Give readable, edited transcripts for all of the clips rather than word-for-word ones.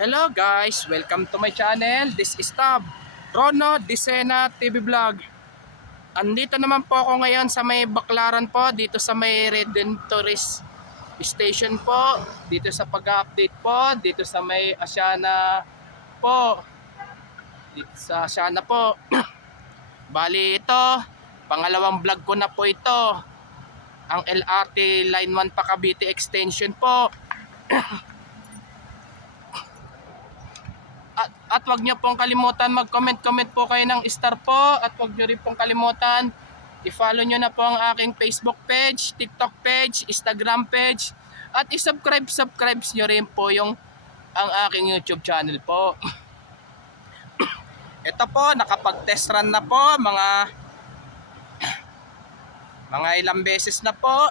Hello guys, welcome to my channel. This is Tab, Rono Disena TV Vlog. Andito naman po ako ngayon sa may Baclaran po, dito sa may Redentorist Station po, dito sa pag-update po, dito sa may Asiana po. Dito sa Asiana po. Bali ito, pangalawang vlog ko na po ito. Ang LRT Line 1 pa Cavite Extension po. At wag niyo pong kalimutan mag-comment po kayo ng star po, at wag niyo rin pong kalimutan i-follow niyo na po ang aking Facebook page, TikTok page, Instagram page, at i-subscribe niyo rin po ang aking YouTube channel po. Ito po, nakapag-test run na po mga ilang beses na po.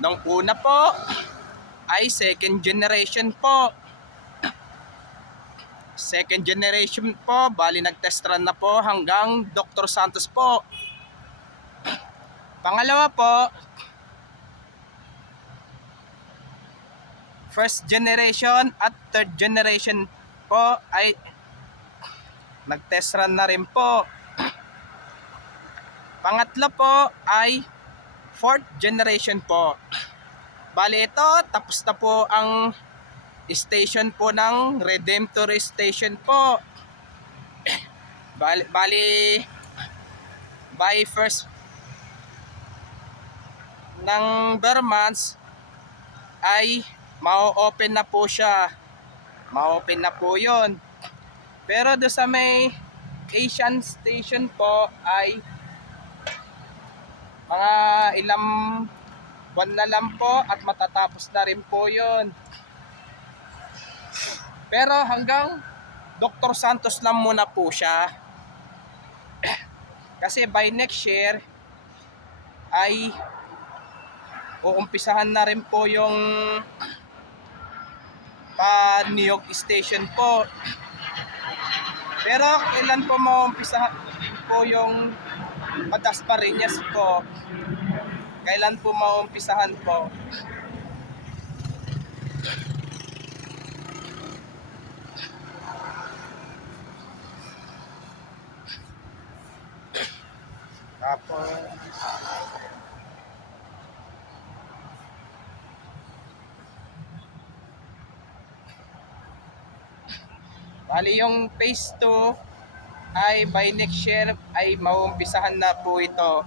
Nung una po ay second generation po. Second generation po, bali nag-test run na po hanggang Dr. Santos po. Pangalawa po, first generation at third generation po ay nag-test run na rin po. Pangatlo po ay fourth generation po. Bali ito, tapos na po ang station po ng Redemptorist Station po. Bali by first ng Vermans ay ma-open na po siya. Ma-open na po yun. Pero do sa may Asian Station po ay mga ilang buwan na lang po at matatapos na rin po yun. Pero hanggang Dr. Santos lang muna po siya. Kasi by next year ay uumpisahan na rin po yung New Station po. Pero kailan po maumpisahan po yung Dasmariñas po? Kailan po maumpisahan po? Tapos bali yung phase 2 ay by next year ay mauumpisahan na po ito.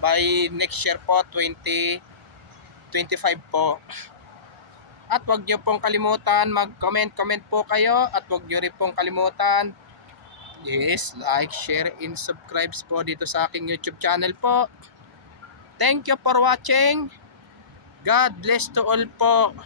By next year po, 2025 po. At wag niyo pong kalimutan mag-comment po kayo, at wag niyo rin pong kalimutan like, share, and subscribe po dito sa aking YouTube channel po. Thank you for watching. God bless to all po.